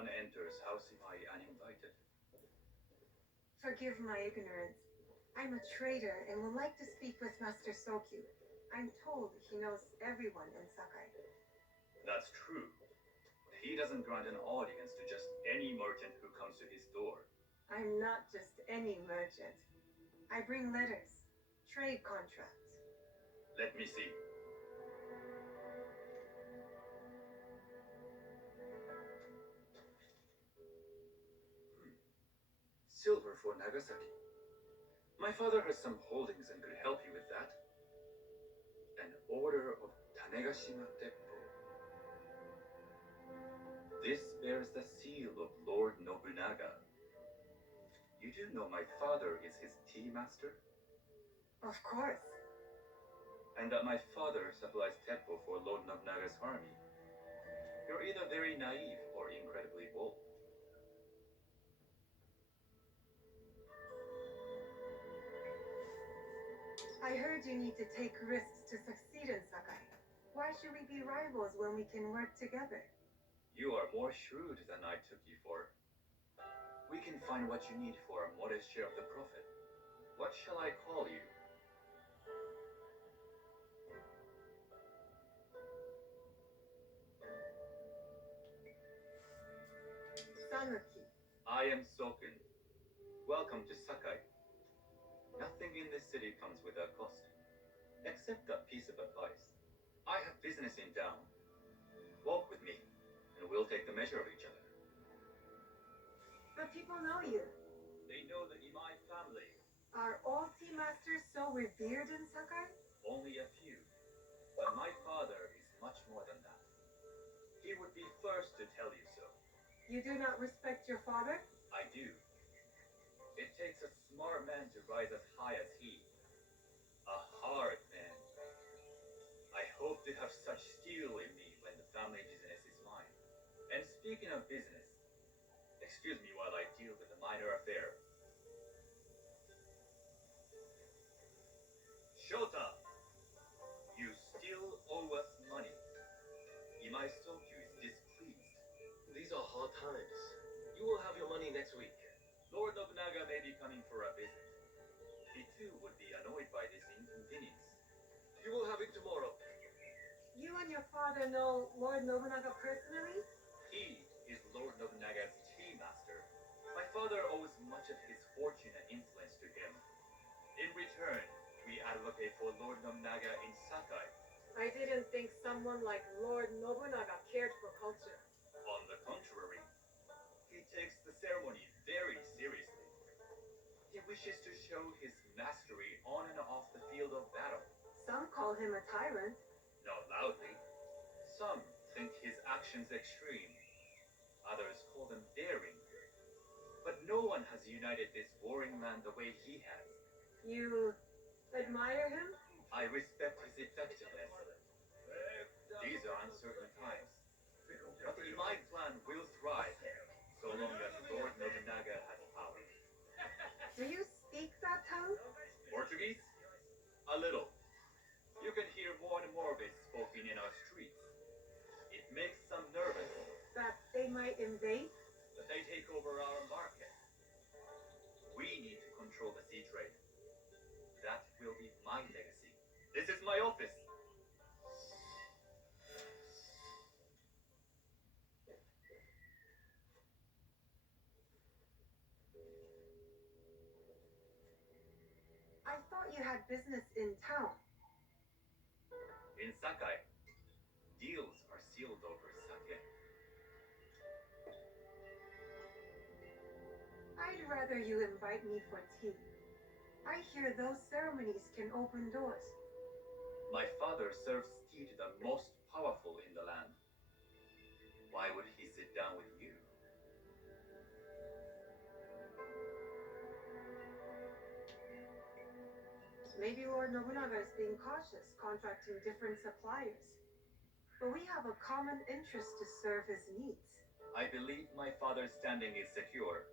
one enters House Imai uninvited. Forgive my ignorance. I'm a trader and would like to speak with Master Sokyu. I'm told he knows everyone in Sakai. That's true. He doesn't grant an audience to just any merchant who comes to his door. I'm not just any merchant. I bring letters, trade contracts. Let me see. Silver for Nagasaki. My father has some holdings and could help you with that. An order of Tanegashima Teppo. This bears the seal of Lord Nobunaga. You do know my father is his tea master? Of course. And that my father supplies Teppo for Lord Nobunaga's army. You're either very naive or incredibly bold. I heard you need to take risks to succeed in Sakai. Why should we be rivals when we can work together? You are more shrewd than I took you for. We can find what you need for a modest share of the profit. What shall I call you? Sanuki. I am Soken. Welcome to Sakai. Nothing in this city comes without cost, except a piece of advice. I have business in town. Walk with me, and we'll take the measure of each other. But people know you. They know the Imai family. Are all tea masters so revered in Sakai? Only a few. But my father is much more than that. He would be first to tell you so. You do not respect your father? I do. It takes a smart man to rise as high as he. A hard man. I hope to have such steel in me when the family business is mine. And speaking of business, excuse me while I deal with a minor affair. Shota! You still owe us money. Imai Sokyu is displeased. These are hard times. You will have your money next week. Lord Nobunaga may be coming for a visit. He too would be annoyed by this inconvenience. You will have it tomorrow. You and your father know Lord Nobunaga personally? He is Lord Nobunaga's tea master. My father owes much of his fortune and influence to him. In return, we advocate for Lord Nobunaga in Sakai. I didn't think someone like Lord Nobunaga cared for culture. On the contrary, he takes the ceremony very seriously. He wishes to show his mastery on and off the field of battle. Some call him a tyrant. Not loudly. Some think his actions extreme. Others call them daring. But no one has united this warring land the way he has. You admire him? I respect his effectiveness. These are uncertain times. But the Imai clan will thrive, so long as Lord Nobunaga has power. Do you speak that tongue? Portuguese? A little. You can hear more and more of it spoken in our streets. It makes some nervous That they might invade? that they take over our market. We need to control the sea trade. That will be my legacy. This is my office. I thought you had business in town. In Sakai, deals are sealed over sake. I'd rather you invite me for tea. I hear those ceremonies can open doors. My father serves tea to the most powerful in the land. Why would he sit down with you? Maybe Lord Nobunaga is being cautious, contracting different suppliers. But we have a common interest to serve his needs. I believe my father's standing is secure.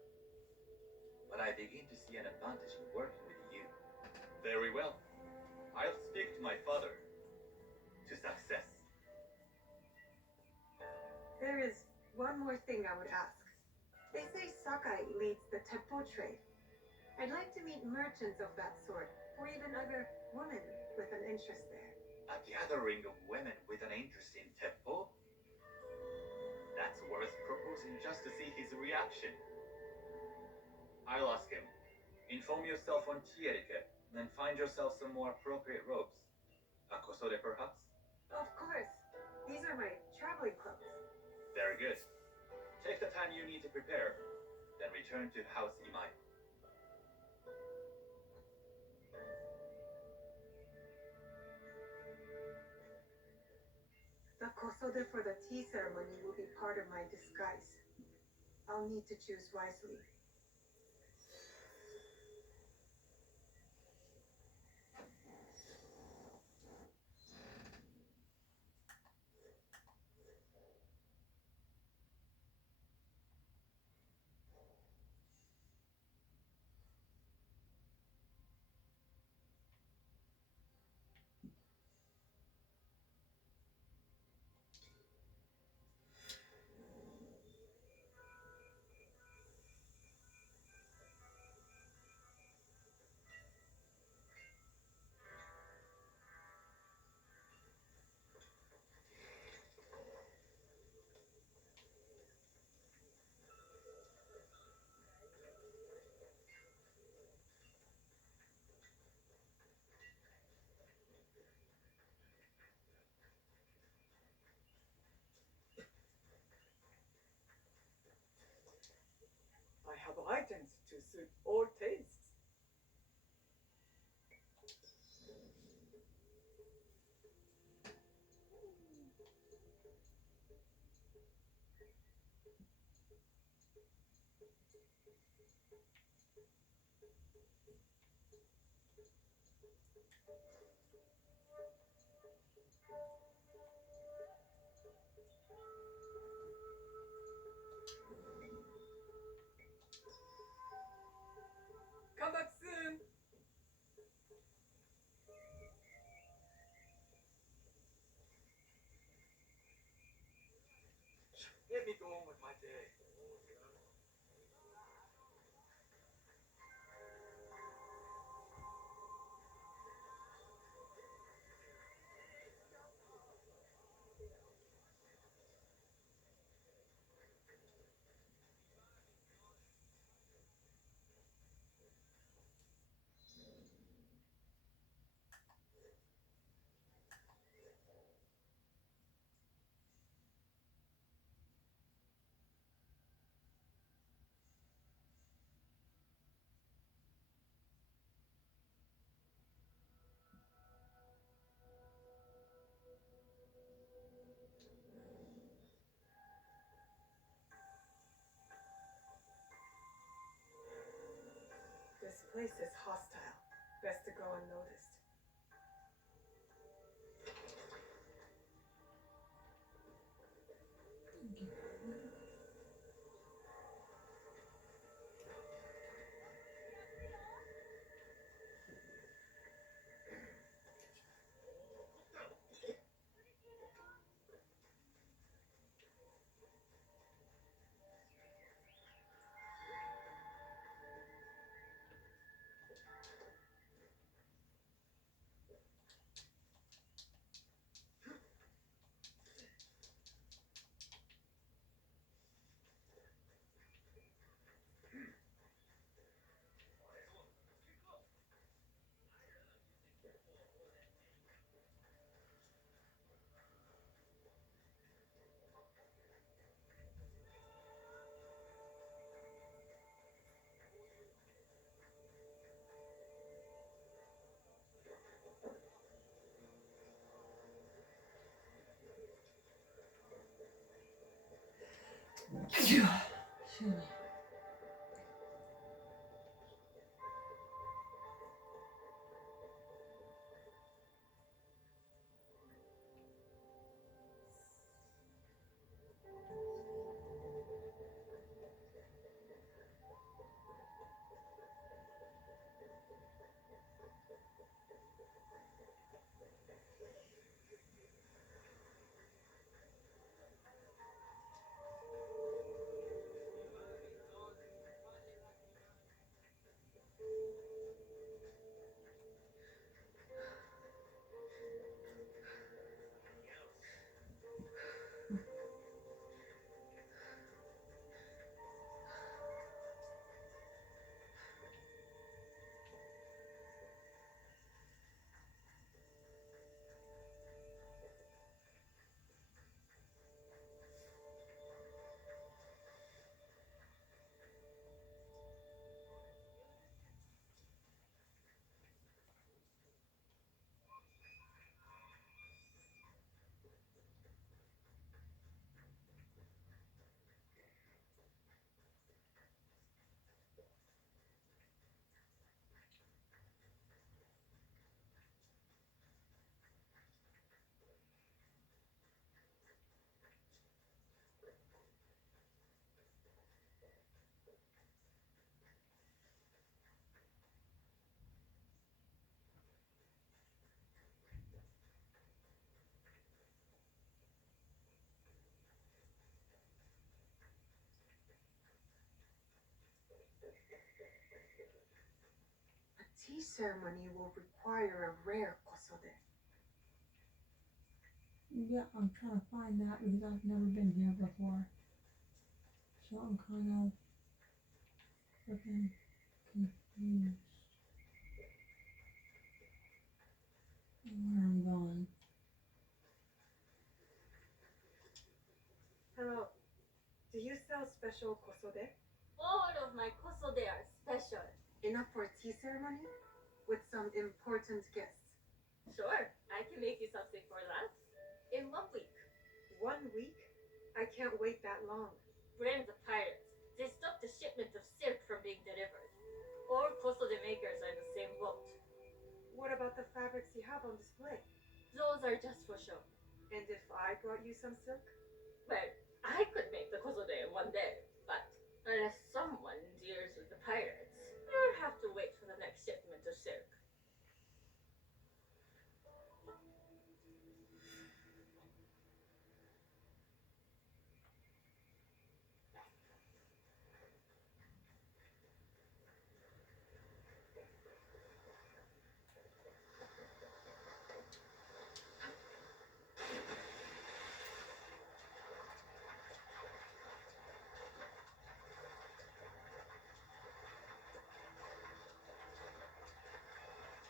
But I begin to see an advantage in working with you. Very well. I'll speak to my father. To success. There is One more thing I would ask. They say Sakai leads the teppo trade. I'd like to meet merchants of that sort, or even other women with an interest there. A gathering of women with an interest in Teppo? That's worth proposing just to see his reaction. I'll ask him. Inform yourself on tea etiquette, then find yourself some more appropriate robes. A kosode, perhaps? Of course. These are my traveling clothes. Very good. Take the time you need to prepare, then return to House Imai. The kosode for the tea ceremony will be part of my disguise. I'll need to choose wisely. I have items to suit all tastes. Come back soon. Let me go on with my day. This place is hostile. Best to go unnoticed. tea ceremony will require a rare kosode. Yeah, I'm trying to find that because I've never been here before. So I'm kind of freaking confused on where I'm going. Hello. Do you sell special kosode? All of my kosode are special. Enough for a tea ceremony? With some important guests. Sure, I can make you something for that. In 1 week. 1 week? I can't wait that long. Blame the pirates. They stopped the shipment of silk from being delivered. All kosode makers are in the same boat. What about the fabrics you have on display? Those are just for show. And if I brought you some silk? Well, I could make the kosode in 1 day, but unless someone deals with the pirates, you'll have to wait for the next shipment of silk.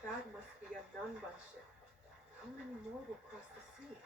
That must be a Nanban ship. How many more will cross the sea?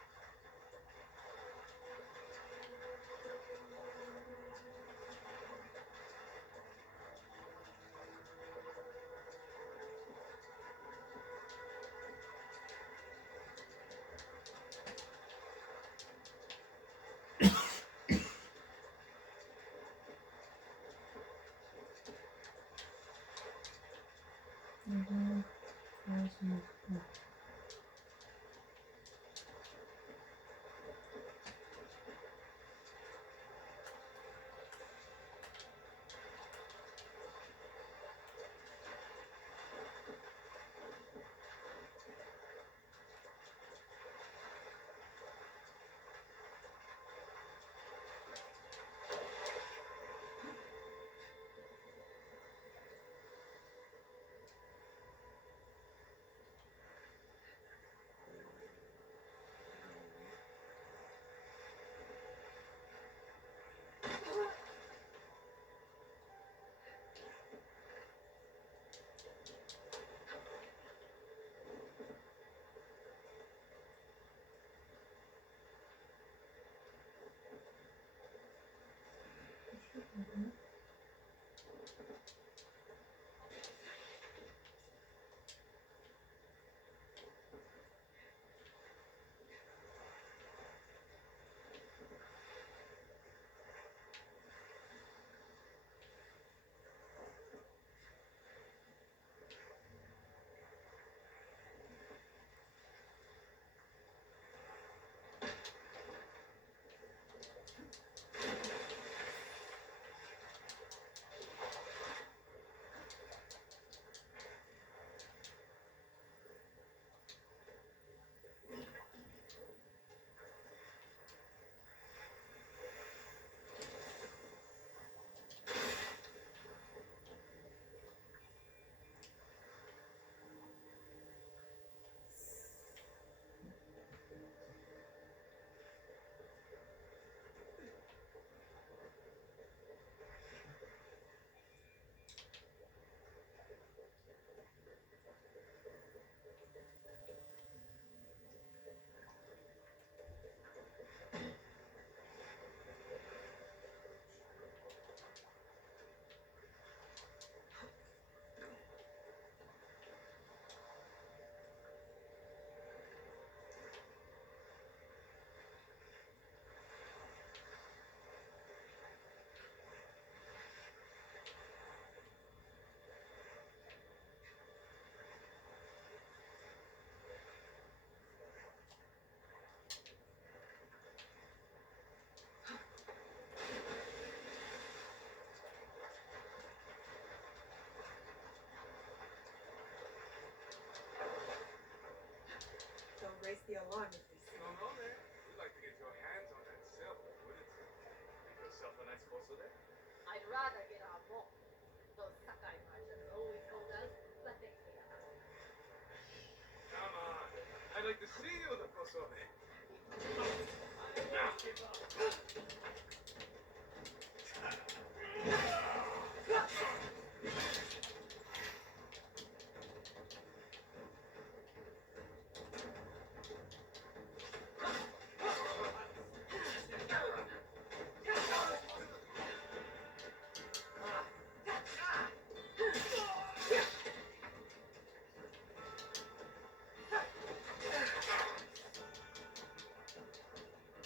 Don't raise the alarm if they see No, me. no, man. We'd like to get your hands on that silk, wouldn't you? Make yourself a nice kosode? I'd rather get our boat. Those Sakai merchants always told us, but they can't.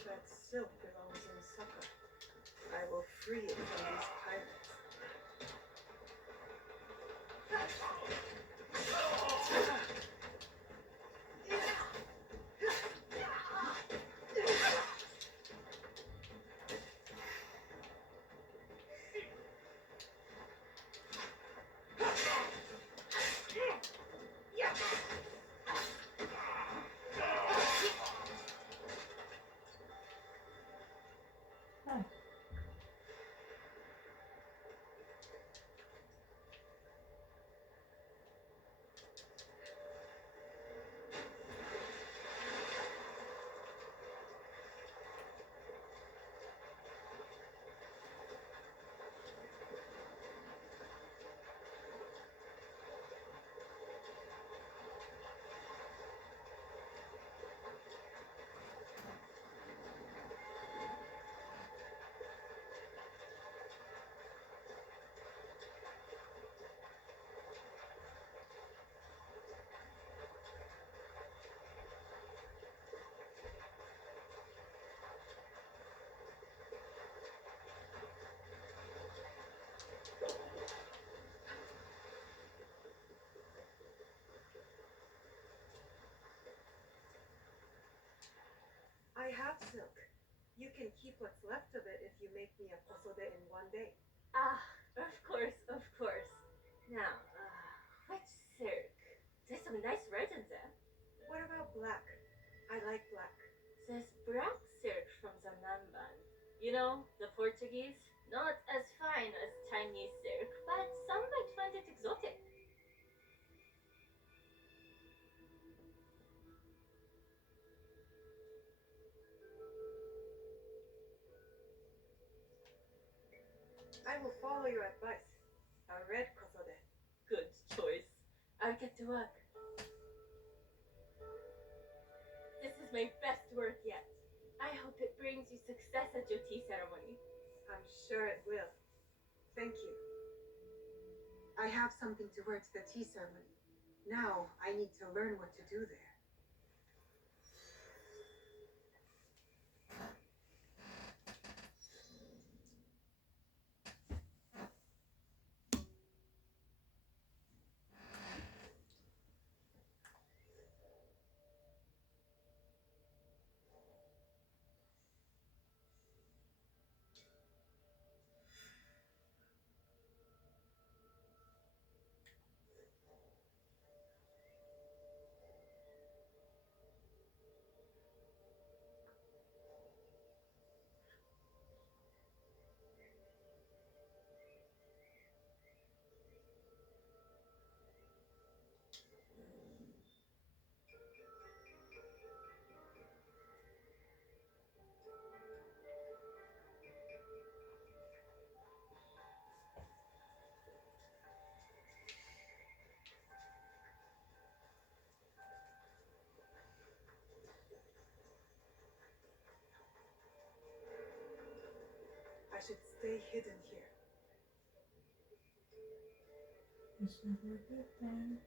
That silk belongs in Saka. I will free it from these pirates. Oh, I have silk. You can keep what's left of it if you make me a kosode in one day. Ah, of course, of course. Now, which silk? There's some nice red in there. What about black? I like black. There's black silk from the Namban. You know, the Portuguese? Not as fine as Chinese silk, but some might find it exotic. I will follow your advice. A red kosode. Good choice. I'll get to work. This is my best work yet. I hope it brings you success at your tea ceremony. I'm sure it will. Thank you. I have something to wear to the tea ceremony. Now I need to learn what to do there. I should stay hidden here. it's never a good thing.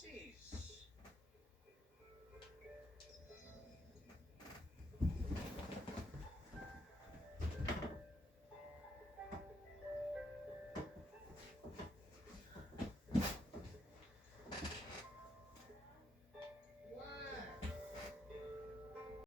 see